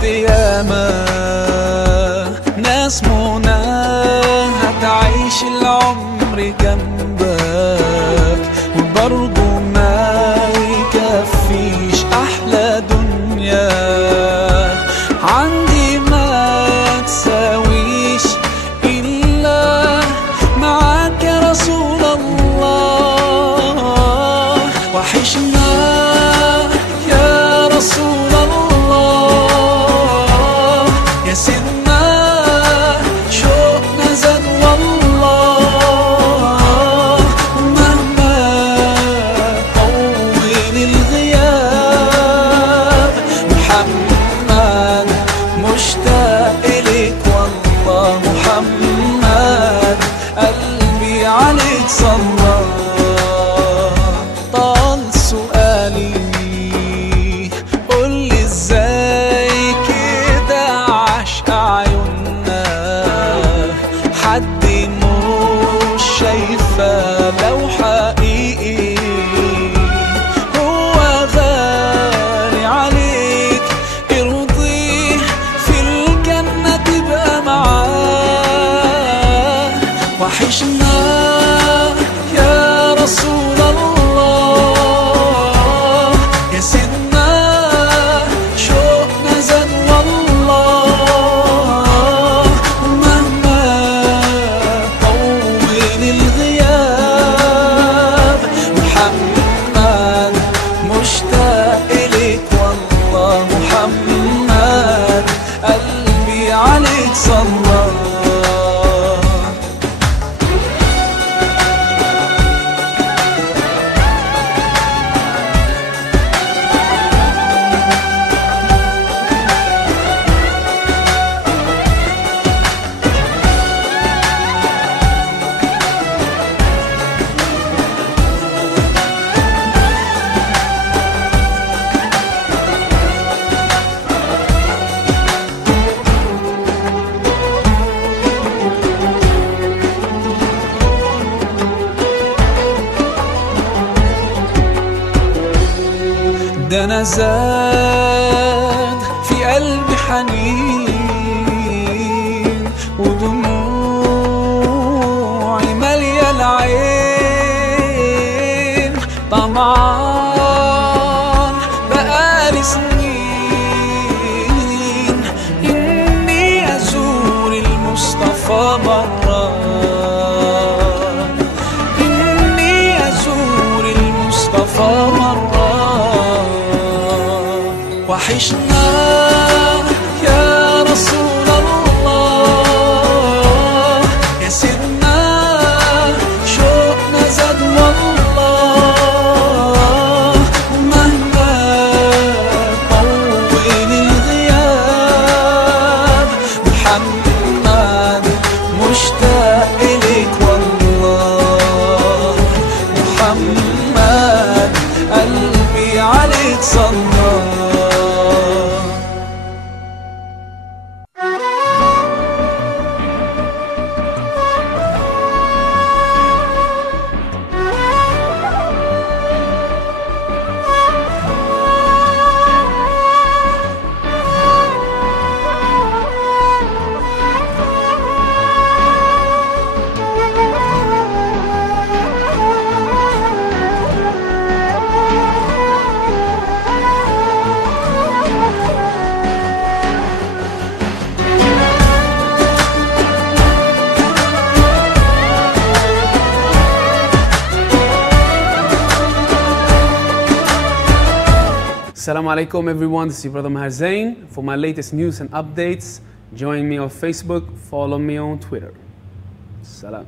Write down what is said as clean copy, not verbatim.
شفت ياما ناس منى هتعيش العمر جنبك وبرضه ما يكفيش احلى دنيا عندي ما تساويش الا معاك يا رسول الله. وحشنا يا رسول الله يا سيدنا شوقنا زاد والله. مهما طول الغياب محمد مشتاق إليك والله. محمد قلبي عليك صلى. طال سؤالي قولي ازاي كده عشق عيوننا حد مش شايفة لو حقيقي هو غالي عليك ارضيه في الجنة تبقى معاه. وحشنا يا رسول الله يا سيدنا شوقنا زاد والله. مهما طول الغياب محمد مشتاق إليك والله. محمد قلبي عليك صلى. ده أنا زاد في قلبي حنين ودموعي مالية العين. طمعان بقالي سنين إني أزور المصطفى مرة، إني أزور المصطفى مرة. وحشنا يا رسول الله يا سيدنا شوقنا زاد والله. مهما طول الغياب محمد مشتاق إليك والله. محمد قلبي عليك صلى. Assalamu alaikum everyone, this is your brother Maher Zain. For my latest news and updates, join me on Facebook, follow me on Twitter. Salam.